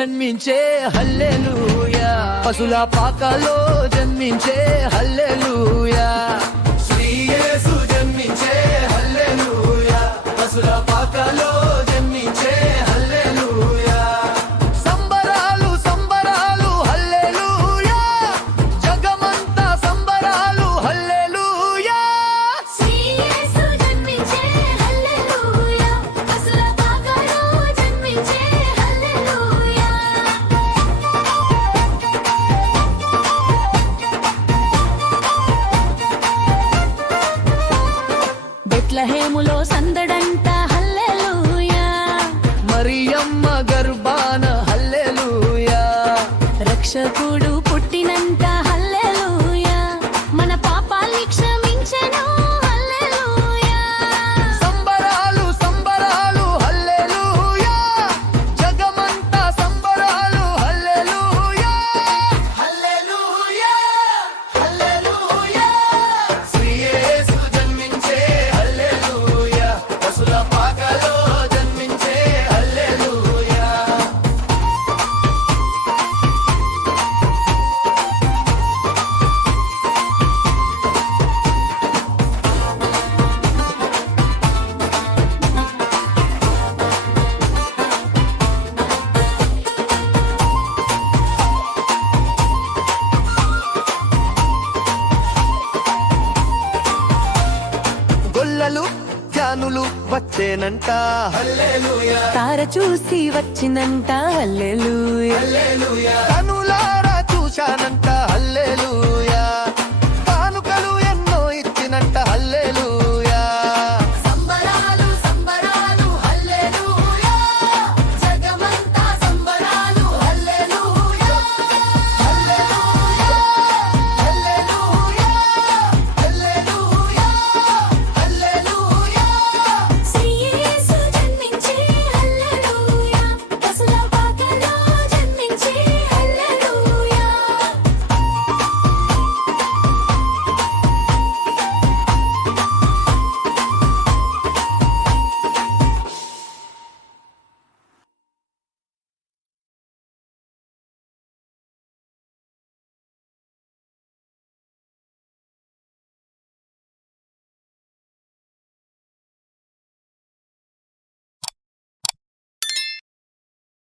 జన్మించే హల్లెలూయా, పశుల పాకలో జన్మించే హల్లెలూయా, శ్రీ యేసు జన్మించే హల్లెలూయా, పశుల పాకలో జన్మించే హల్లెలూయా, సంబరాలు సంబరాలు హల్లెలూయా, జగమంతా సంబరాలు హల్లెలూయా, శ్రీ యేసు జన్మించే హల్లెలూయా, పశుల పాకలో జన్మించే హల్లెలూయా. బెత్లెహేములో సందడంట హల్లెలూయా, మరియమ్మ గర్భాన హల్లెలూయా, రక్షకుడు పుట్టినంట హల్లెలూయా, మన పాపాల్ని క్షమించెను హల్లెలూయా. సంబరాలు సంబరాలు హల్లెలూయా, జగమంతా సంబరాలు హల్లెలూయా, హల్లెలూయా, హల్లెలూయా, శ్రీ యేసు జన్మించే హల్లెలూయా, పశుల పాకలో జన్మించే హల్లెలూయా. గొల్లలు జ్ఞానులు వచ్చేనంట హల్లెలూయా, తార చూసి వచ్చినంట హల్లెలూయా, హల్లెలూయా, కనులారా చూశానంట హల్లెలూయా.